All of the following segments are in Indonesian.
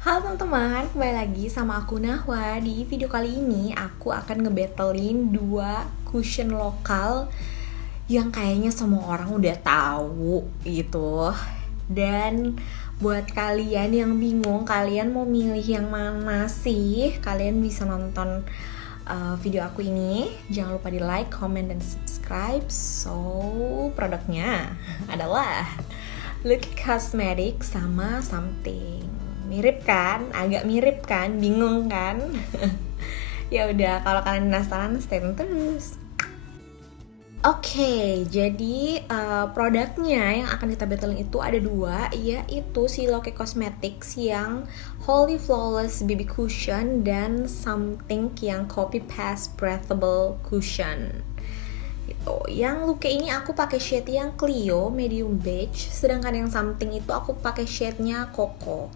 Halo teman-teman, kembali lagi sama aku Nahwa. Di video kali ini aku akan ngebattlein dua cushion lokal yang kayaknya semua orang udah tahu gitu. Dan buat kalian yang bingung, kalian mau milih yang mana sih? Kalian bisa nonton video aku ini. Jangan lupa di like, comment, dan subscribe. So, produknya adalah Lucky Cosmetics sama Something. Mirip kan? Agak mirip kan? Bingung kan? Ya udah, kalau kalian penasaran stay tune terus. Oke, jadi produknya yang akan kita battlein itu ada dua, yaitu si Loki Cosmetics yang Holy Flawless BB Cushion dan Something yang Copy Paste Breathable Cushion. Gitu. Yang Luke ini aku pakai shade yang Clio medium beige, sedangkan yang Something itu aku pakai shade-nya Coco.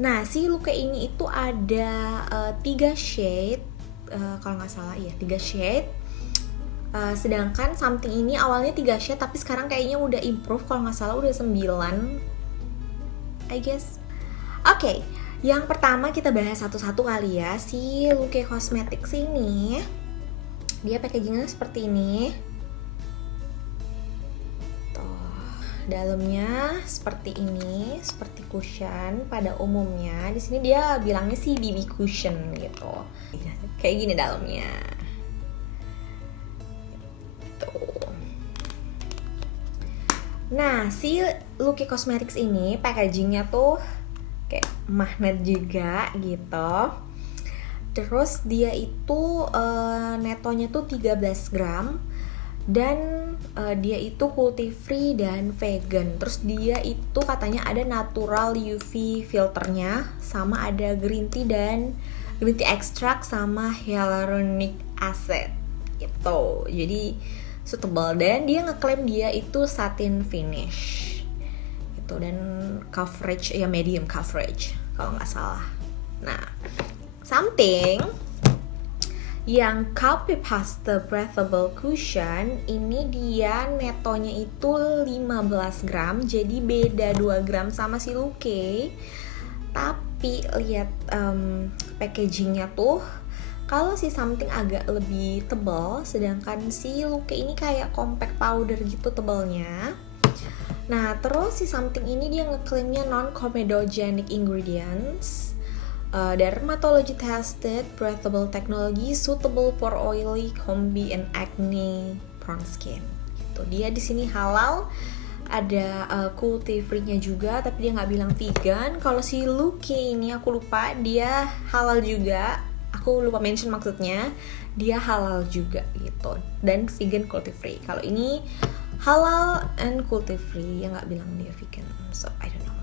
Nah, si Luke ini itu ada 3 shade, kalau nggak salah ya 3 shade. Sedangkan Something ini awalnya 3 shade tapi sekarang kayaknya udah improve, kalau nggak salah udah 9 I guess. Oke, yang pertama kita bahas satu-satu kali ya. Si Luke Cosmetics ini dia packagingnya seperti ini. Dalamnya seperti ini, seperti cushion pada umumnya. Di sini dia bilangnya sih BB cushion gitu. Kayak gini dalamnya. Tuh. Nah, si Lucky Cosmetics ini packagingnya tuh kayak magnet juga gitu. Terus dia itu netonya tuh 13 gram. Dan dia itu cruelty free dan vegan. Terus dia itu katanya ada natural UV filternya, sama ada green tea extract sama hyaluronic acid gitu. Jadi suitable, dan dia ngeklaim dia itu satin finish gitu, dan coverage ya medium coverage kalau nggak salah. Nah, Something yang Copy Paste Breathable Cushion ini dia netonya itu 15 gram, jadi beda 2 gram sama si Luke. Tapi lihat packagingnya tuh, kalau si Something agak lebih tebal, sedangkan si Luke ini kayak compact powder gitu tebalnya. Nah, terus si Something ini dia ngeklaimnya non-comedogenic ingredients, dermatology tested, breathable technology, suitable for oily, combi, and acne prone skin. Gitu. Dia di sini halal, ada cruelty free-nya juga, tapi dia nggak bilang vegan. Kalau si Lucky ini aku lupa, dia halal juga. Aku lupa mention maksudnya, dia halal juga gitu. Dan vegan cruelty free. Kalau ini halal and cruelty free, ya nggak bilang dia vegan. So I don't know.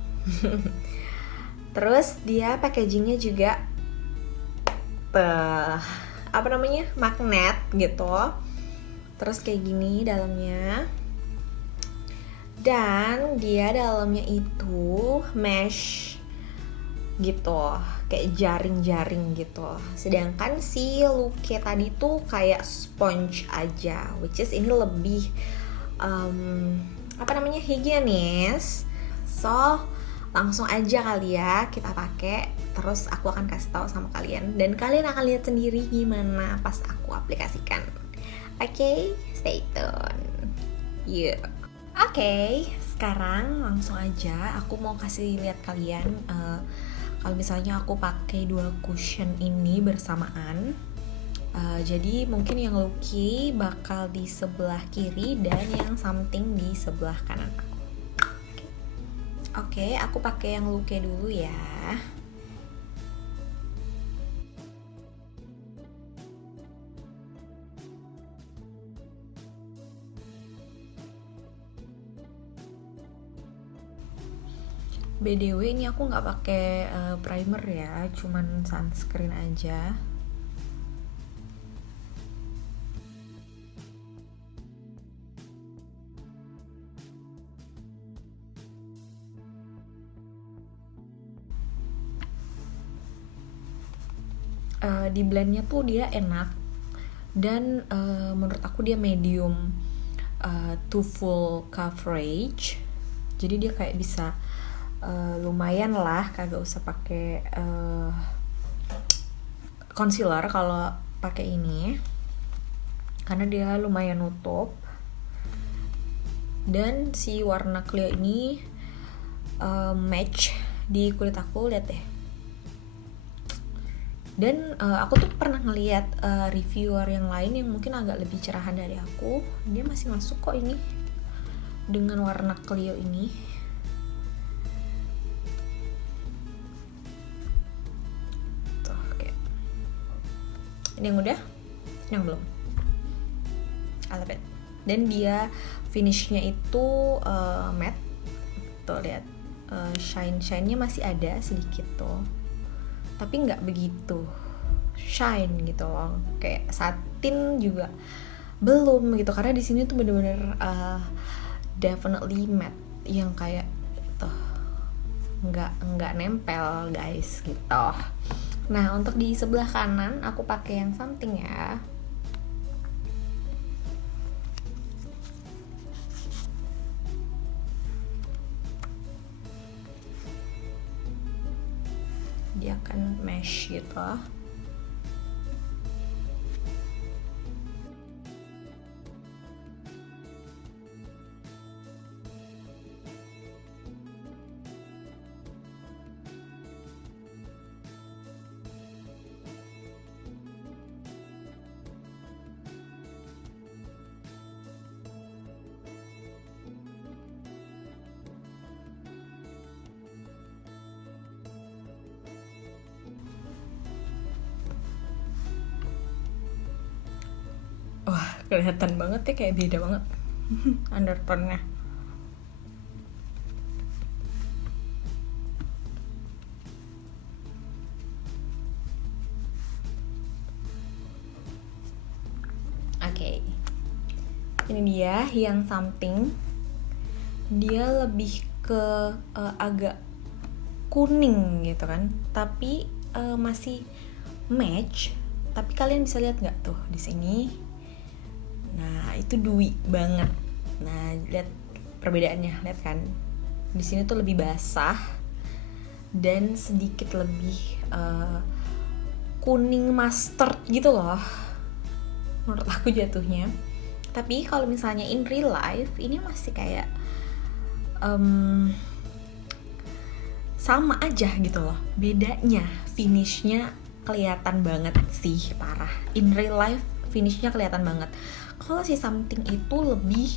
Terus dia packagingnya juga magnet gitu. Terus kayak gini dalamnya. Dan dia dalamnya itu mesh gitu, kayak jaring-jaring gitu. Sedangkan si Luke tadi tuh kayak sponge aja, which is ini lebih higienis. So langsung aja kali ya kita pakai, terus aku akan kasih tahu sama kalian dan kalian akan lihat sendiri gimana pas aku aplikasikan. Oke, stay tune. Oke, sekarang langsung aja aku mau kasih lihat kalian kalau misalnya aku pakai dua cushion ini bersamaan. Jadi mungkin yang Lucky bakal di sebelah kiri dan yang Something di sebelah kanan aku. Oke, aku pakai yang Luke dulu ya. BDW ini aku nggak pakai primer ya, cuman sunscreen aja. Di blendnya tuh dia enak, dan menurut aku dia medium to full coverage, jadi dia kayak bisa lumayan lah, kagak usah pakai concealer kalau pakai ini, karena dia lumayan nutup. Dan si warna Clio ini match di kulit aku, lihat deh. Dan aku tuh pernah ngeliat reviewer yang lain yang mungkin agak lebih cerahan dari aku, dia masih masuk kok ini dengan warna Clio ini. Tuh, oke. Ini yang udah, yang belum. I love it. Dan dia finishnya itu matte. Tuh lihat, shine-nya masih ada sedikit tuh, tapi nggak begitu shine gitu loh, kayak satin juga belum gitu, karena di sini tuh bener-bener definitely matte yang kayak tuh nggak nempel guys gitu. Nah untuk di sebelah kanan aku pakai yang something ya. Dia akan mesh gitu. Wah, kelihatan banget ya, kayak beda banget undertone-nya. Oke. Ini dia yang something. Dia lebih ke agak kuning gitu kan, tapi masih match. Tapi kalian bisa lihat nggak tuh di sini? Nah itu dewy banget. Nah lihat perbedaannya, lihat kan? Di sini tuh lebih basah dan sedikit lebih kuning mustard gitu loh, menurut aku jatuhnya. Tapi kalau misalnya in real life ini masih kayak sama aja gitu loh. Bedanya finishnya kelihatan banget sih, parah. In real life finishnya kelihatan banget. Kalau si something itu lebih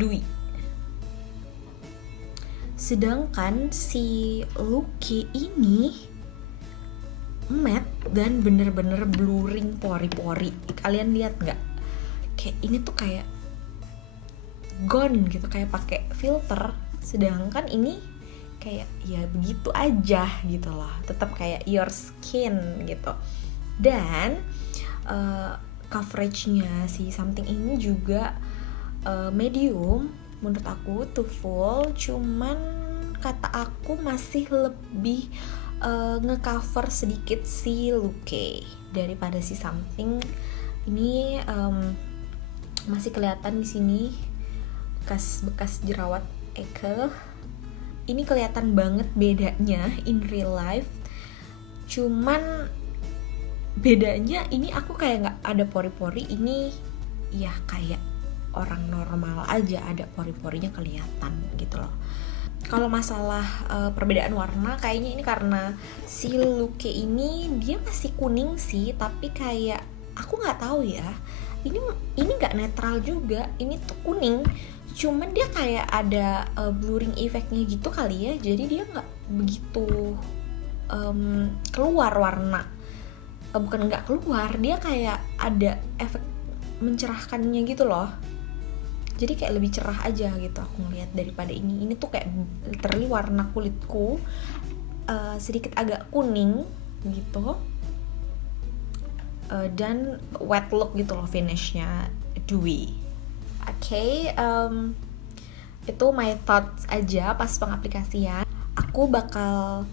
dewy, sedangkan si Luki ini matte dan bener-bener blurring pori-pori. Kalian lihat nggak? Kayak ini tuh kayak gone gitu, kayak pakai filter. Sedangkan ini kayak ya begitu aja gitu loh, tetap kayak your skin gitu. Dan coveragenya si something ini juga medium menurut aku to full, cuman kata aku masih lebih ngecover sedikit si Luke daripada si something. Ini masih kelihatan di sini bekas jerawat Eke. Ini kelihatan banget bedanya in real life. Cuman bedanya ini aku kayak nggak ada pori-pori, ini ya kayak orang normal aja, ada pori-porinya kelihatan gitu loh. Kalau masalah perbedaan warna, kayaknya ini karena si Luke ini dia masih kuning sih, tapi kayak aku nggak tahu ya. Ini nggak netral juga, ini tuh kuning. Cuman dia kayak ada blurring effect-nya gitu kali ya, jadi dia nggak begitu keluar warna. Bukan nggak keluar, dia kayak ada efek mencerahkannya gitu loh. Jadi kayak lebih cerah aja gitu aku ngeliat daripada ini. Ini tuh kayak literally warna kulitku sedikit agak kuning gitu, dan wet look gitu loh, finishnya dewy. Oke, itu my thoughts aja pas pengaplikasian. Aku bakal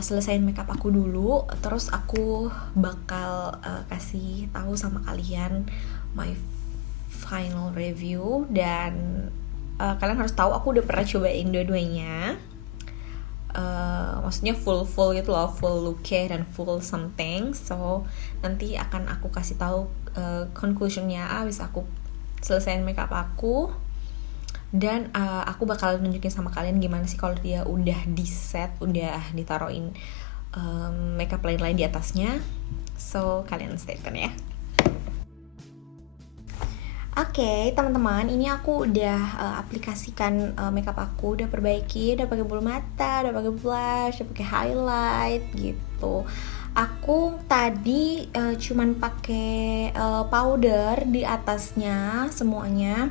selesain makeup aku dulu, terus aku bakal kasih tahu sama kalian my final review. Dan kalian harus tahu aku udah pernah cobain dua-duanya. maksudnya full gitu loh, full look dan full something. So nanti akan aku kasih tahu conclusionnya abis aku selesaiin makeup aku. Dan aku bakal nunjukin sama kalian gimana sih kalau dia udah di set, udah ditaruhin makeup lain-lain di atasnya. So kalian stay tune ya. Oke, teman-teman, ini aku udah aplikasikan makeup aku, udah perbaiki, udah pakai bulu mata, udah pakai blush, udah pakai highlight gitu. Aku tadi cuman pakai powder di atasnya semuanya.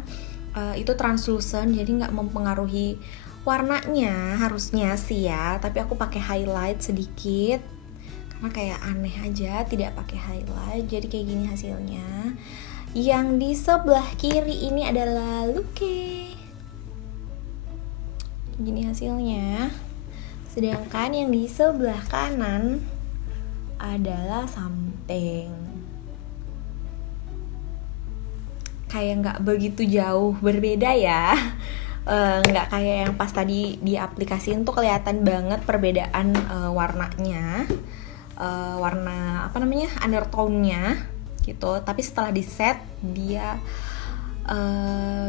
Itu translucent, jadi nggak mempengaruhi warnanya harusnya sih ya. Tapi aku pakai highlight sedikit karena kayak aneh aja tidak pakai highlight. Jadi kayak gini hasilnya. Yang di sebelah kiri ini adalah Luke. Gini hasilnya. Sedangkan yang di sebelah kanan adalah something. Kayak nggak begitu jauh berbeda ya. Nggak kayak yang pas tadi di aplikasiin tuh kelihatan banget perbedaan warnanya. Warna apa namanya, undertone-nya gitu. Tapi setelah di set dia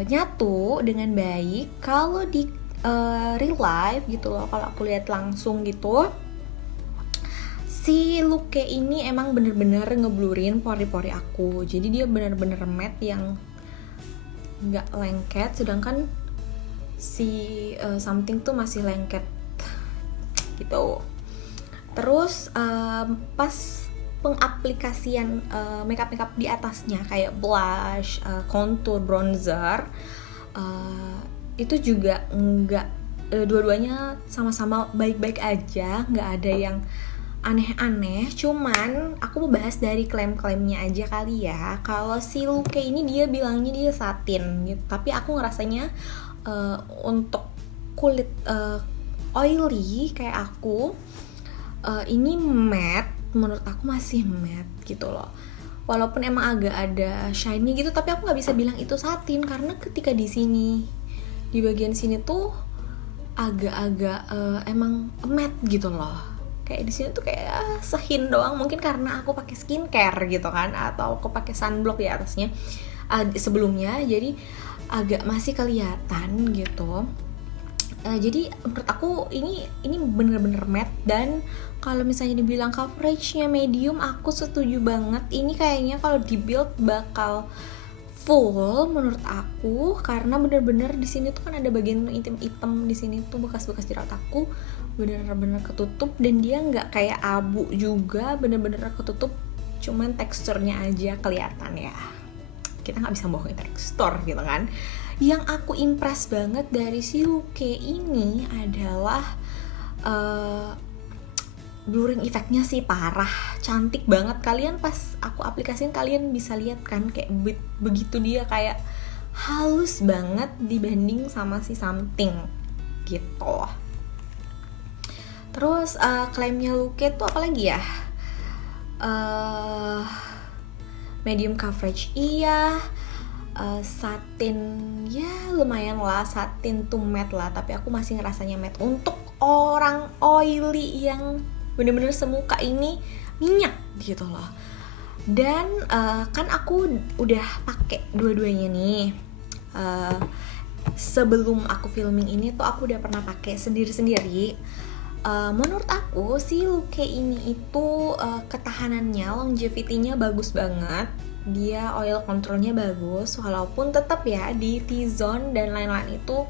nyatu dengan baik. Kalau di real life gitu loh, kalau aku lihat langsung gitu, si Luke ini emang bener-bener ngeblurin pori-pori aku. Jadi dia bener-bener matte yang nggak lengket, sedangkan si something tuh masih lengket gitu. Terus pas pengaplikasian makeup di atasnya kayak blush, contour, bronzer, itu juga nggak, dua-duanya sama-sama baik-baik aja, nggak ada yang aneh-aneh. Cuman aku mau bahas dari klaim-klaimnya aja kali ya. Kalau si Luke ini dia bilangnya dia satin gitu, tapi aku ngerasanya untuk kulit oily kayak aku, ini matte. Menurut aku masih matte gitu loh. Walaupun emang agak ada shiny gitu, tapi aku nggak bisa bilang itu satin karena ketika di sini, di bagian sini tuh agak-agak emang matte gitu loh. Kayak di sini tuh kayak sehin doang, mungkin karena aku pakai skincare gitu kan, atau aku pakai sunblock di atasnya sebelumnya, jadi agak masih kelihatan gitu. Jadi menurut aku ini bener-bener matte. Dan kalau misalnya dibilang coveragenya medium, aku setuju banget. Ini kayaknya kalau di build bakal full menurut aku, karena bener-bener di sini tuh kan ada bagian hitam-hitam di sini tuh, bekas-bekas jerawat aku bener-bener ketutup. Dan dia nggak kayak abu juga, bener-bener ketutup, cuman teksturnya aja kelihatan ya. Kita nggak bisa bohongin tekstur gitu kan. Yang aku impress banget dari si Luke ini adalah blurring effect-nya sih parah, cantik banget. Kalian pas aku aplikasiin kalian bisa lihat kan, kayak begitu dia kayak halus banget dibanding sama si something gitu. Terus klaimnya Luke tuh apa lagi ya? Medium coverage iya, satin ya lumayan lah, satin to matte lah, tapi aku masih ngerasanya matte. Untuk orang oily yang bener-bener semuka ini minyak gitu loh. Dan kan aku udah pakai dua-duanya nih. Sebelum aku filming ini tuh aku udah pernah pakai sendiri-sendiri. Menurut aku si Luke ini itu ketahanannya, longevity-nya bagus banget. Dia oil controlnya bagus, walaupun tetap ya di T-zone dan lain-lain itu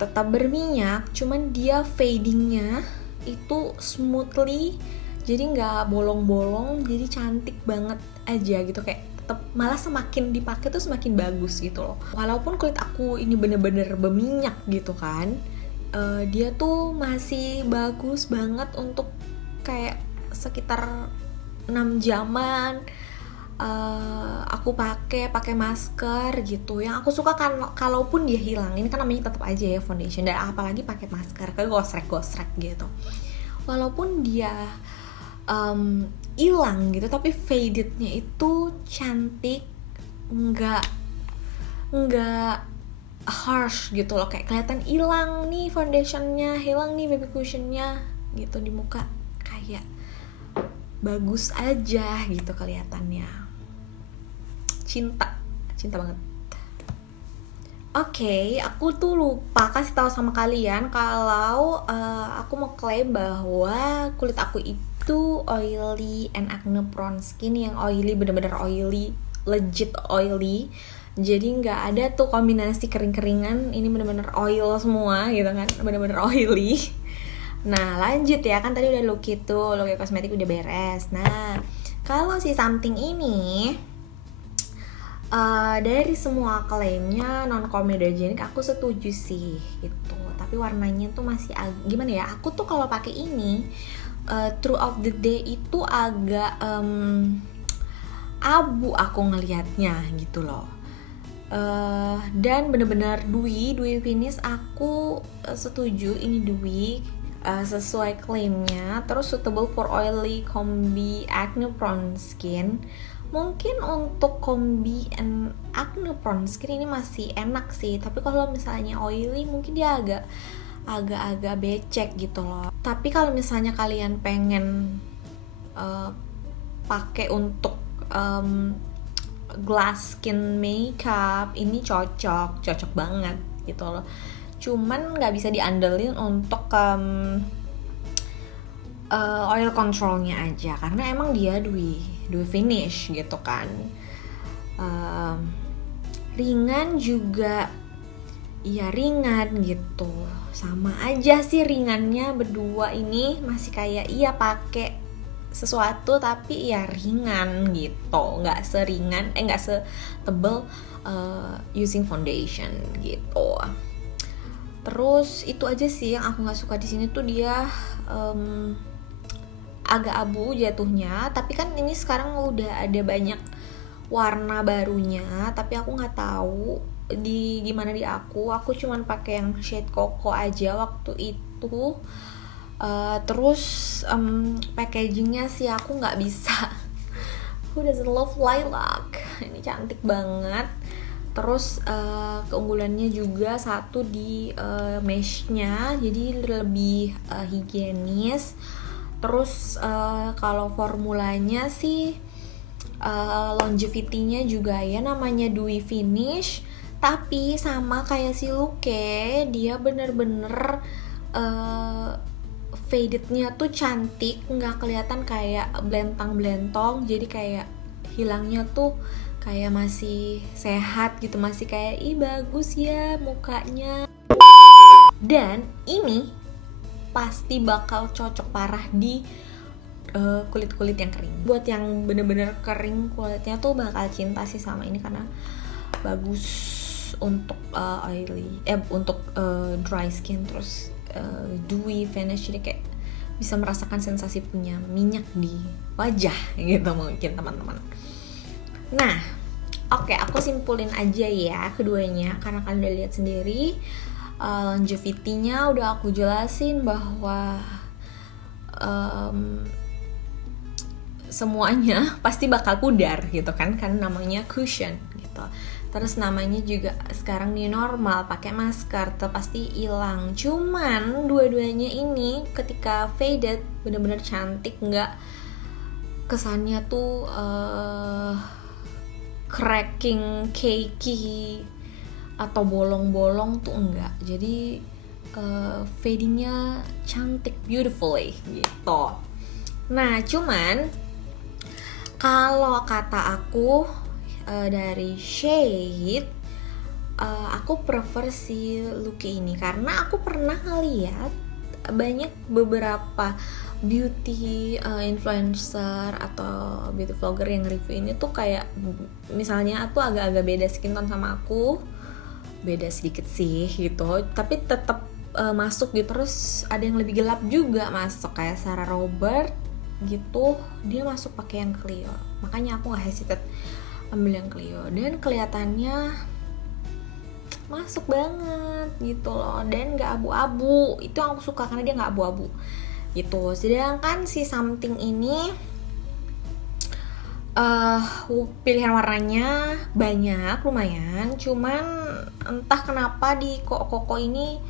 tetap berminyak. Cuman dia fadingnya itu smoothly, jadi nggak bolong-bolong, jadi cantik banget aja gitu. Kayak tetap malah semakin dipakai tuh semakin bagus gitu loh. Walaupun kulit aku ini bener-bener berminyak gitu kan, dia tuh masih bagus banget untuk kayak sekitar 6 jaman aku pakai masker gitu. Yang aku suka kan kalaupun dia hilang, ini kan namanya tetap aja ya foundation, dan apalagi pakai masker kayak gosrek gitu. Walaupun dia hilang gitu, tapi fadednya itu cantik, nggak harsh gitu loh, kayak kelihatan hilang nih foundationnya, hilang nih baby cushionnya gitu di muka, kayak bagus aja gitu kelihatannya. Cinta banget. Oke, aku tuh lupa kasih tahu sama kalian kalau aku mau klaim bahwa kulit aku itu oily and acne prone skin, yang oily bener-bener oily, legit oily. Jadi nggak ada tuh kombinasi kering-keringan, ini bener-bener oil semua gitu kan, bener-bener oily. Nah lanjut ya, kan tadi udah look kosmetik udah beres. Nah kalau si something ini dari semua klaimnya non comedogenic, aku setuju sih gitu. Tapi warnanya tuh masih gimana ya? Aku tuh kalau pakai ini throughout the day itu agak abu aku ngelihatnya gitu loh. Dan bener-bener dewy finish, aku setuju ini dewy sesuai klaimnya. Terus suitable for oily, combi, acne prone skin. Mungkin untuk combi and acne prone skin ini masih enak sih, tapi kalau misalnya oily mungkin dia agak becek gitu loh. Tapi kalau misalnya kalian pengen pakai untuk glass skin makeup, ini cocok banget gitu loh. Cuman nggak bisa diandelin untuk oil controlnya aja, karena emang dia dewy finish gitu kan. Ringan juga, ya ringan gitu, sama aja sih ringannya berdua ini, masih kayak iya pakai sesuatu tapi ya ringan gitu, nggak setebel using foundation gitu. Terus itu aja sih yang aku nggak suka di sini tuh, dia agak abu jatuhnya. Tapi kan ini sekarang udah ada banyak warna barunya, tapi aku nggak tahu di gimana di aku cuman pakai yang shade cocoa aja waktu itu. Terus packagingnya sih aku nggak bisa. Who doesn't love lilac? Ini cantik banget. Terus keunggulannya juga satu di meshnya, jadi lebih higienis. Terus kalau formulanya sih longevity-nya juga ya namanya dewy finish, tapi sama kayak si Luke, dia bener-bener fadednya tuh cantik, nggak kelihatan kayak blentang-blentong, jadi kayak hilangnya tuh kayak masih sehat gitu, masih kayak ih bagus ya mukanya. Dan ini pasti bakal cocok parah di kulit-kulit yang kering. Buat yang bener-bener kering kulitnya tuh bakal cinta sih sama ini, karena bagus untuk untuk dry skin. Terus dewy finish, jadi kayak bisa merasakan sensasi punya minyak di wajah gitu mungkin teman-teman. Nah, oke, aku simpulin aja ya keduanya, karena kalian udah lihat sendiri. Longevity-nya udah aku jelasin bahwa semuanya pasti bakal pudar gitu kan namanya cushion gitu. Terus namanya juga sekarang new normal, pakai masker tuh pasti hilang. Cuman dua-duanya ini ketika faded bener-bener cantik, nggak kesannya tuh cracking, cakey atau bolong-bolong tuh enggak. Jadi fadingnya cantik, beautifully gitu. Nah cuman kalau kata aku dari shade, aku prefer si look ini, karena aku pernah ngeliat banyak beberapa beauty influencer atau beauty vlogger yang review ini tuh kayak misalnya aku agak-agak beda skin tone sama aku, beda sedikit sih gitu, tapi tetap masuk gitu. Terus ada yang lebih gelap juga masuk, kayak Sarah Robert gitu, dia masuk pakai yang Clio, makanya aku nggak hesitate ambil yang Clio, dan kelihatannya masuk banget gitu loh, dan nggak abu-abu. Itu yang aku suka karena dia nggak abu-abu gitu. Sedangkan si something ini eh pilihan warnanya banyak, lumayan. Cuman entah kenapa di koko ini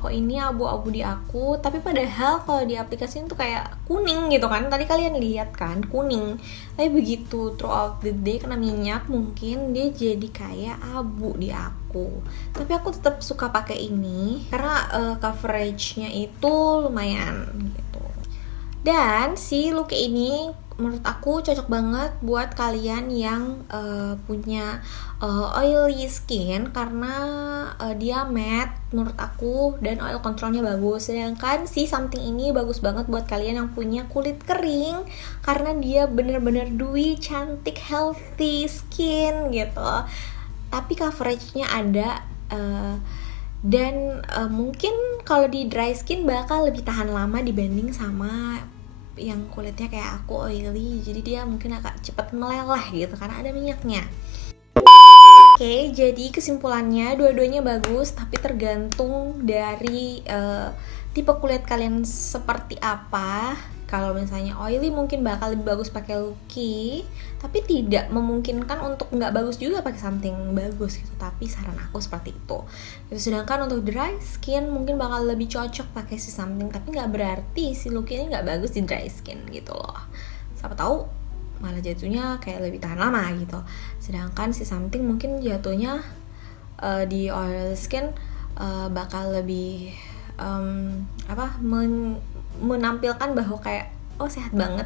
kok ini abu-abu di aku, tapi padahal kalau di aplikasi itu kayak kuning gitu kan. Tadi kalian lihat kan kuning, tapi begitu throughout the day kena minyak mungkin dia jadi kayak abu di aku. Tapi aku tetap suka pakai ini karena coveragenya itu lumayan gitu. Dan si look ini menurut aku cocok banget buat kalian yang punya oily skin karena dia matte menurut aku dan oil controlnya bagus. Sedangkan si something ini bagus banget buat kalian yang punya kulit kering karena dia bener-bener dewy, cantik, healthy skin gitu. Tapi coveragenya ada dan mungkin kalau di dry skin bakal lebih tahan lama dibanding sama yang kulitnya kayak aku oily, jadi dia mungkin agak cepat meleleh gitu karena ada minyaknya. Oke, jadi kesimpulannya dua-duanya bagus, tapi tergantung dari tipe kulit kalian seperti apa. Kalau misalnya oily mungkin bakal lebih bagus pakai Lucky, tapi tidak memungkinkan untuk nggak bagus juga pakai something bagus gitu. Tapi saran aku seperti itu. Sedangkan untuk dry skin mungkin bakal lebih cocok pakai si something, tapi nggak berarti si Lucky ini nggak bagus di dry skin gitu loh. Siapa tahu malah jatuhnya kayak lebih tahan lama gitu. Sedangkan si something mungkin jatuhnya di oil skin bakal lebih menampilkan bahwa kayak sehat banget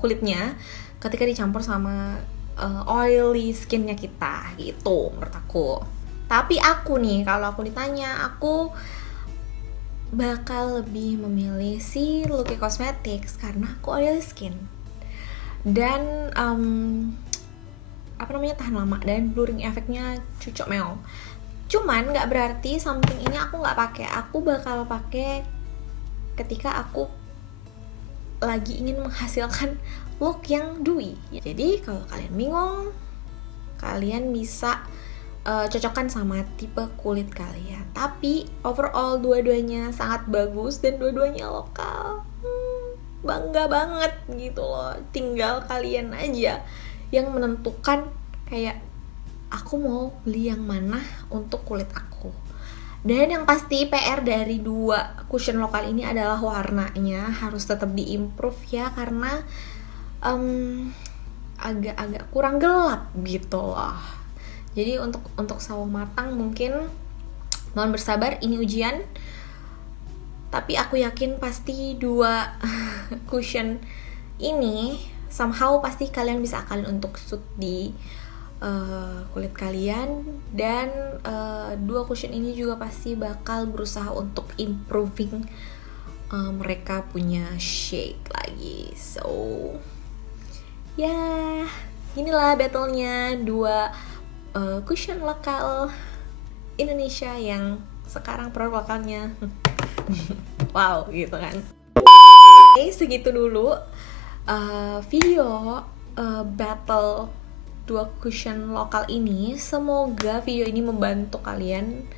kulitnya ketika dicampur sama oily skinnya kita gitu menurut aku. Tapi aku nih, kalau aku ditanya, aku bakal lebih memilih si Lucky Cosmetics karena aku oily skin dan tahan lama dan blurring efeknya cucok meo. Cuman nggak berarti something ini aku nggak pakai. Aku bakal pakai ketika aku lagi ingin menghasilkan look yang dewy. Jadi kalau kalian bingung, kalian bisa cocokkan sama tipe kulit kalian. Tapi overall dua-duanya sangat bagus dan dua-duanya lokal. Bangga banget gitu loh. Tinggal kalian aja yang menentukan kayak aku mau beli yang mana untuk kulit aku. Dan yang pasti PR dari dua cushion lokal ini adalah warnanya harus tetap diimprove ya, karena agak-agak kurang gelap gitu loh. Jadi untuk sawo matang mungkin mohon bersabar, ini ujian. Tapi aku yakin pasti dua cushion ini somehow pasti kalian bisa akalin untuk suit di kulit kalian. Dan dua cushion ini juga pasti bakal berusaha untuk improving mereka punya shade lagi. So ya inilah battle-nya dua cushion lokal Indonesia yang sekarang produk lokalnya wow gitu kan. Oke, segitu dulu video battle dua cushion lokal ini. Semoga video ini membantu kalian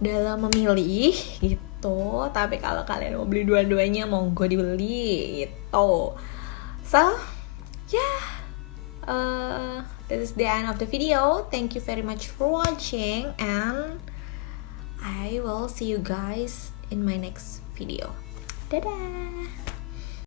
dalam memilih gitu. Tapi kalau kalian mau beli dua-duanya monggo dibeli gitu. So yeah, this is the end of the video. Thank you very much for watching and I will see you guys in my next video. Dadah.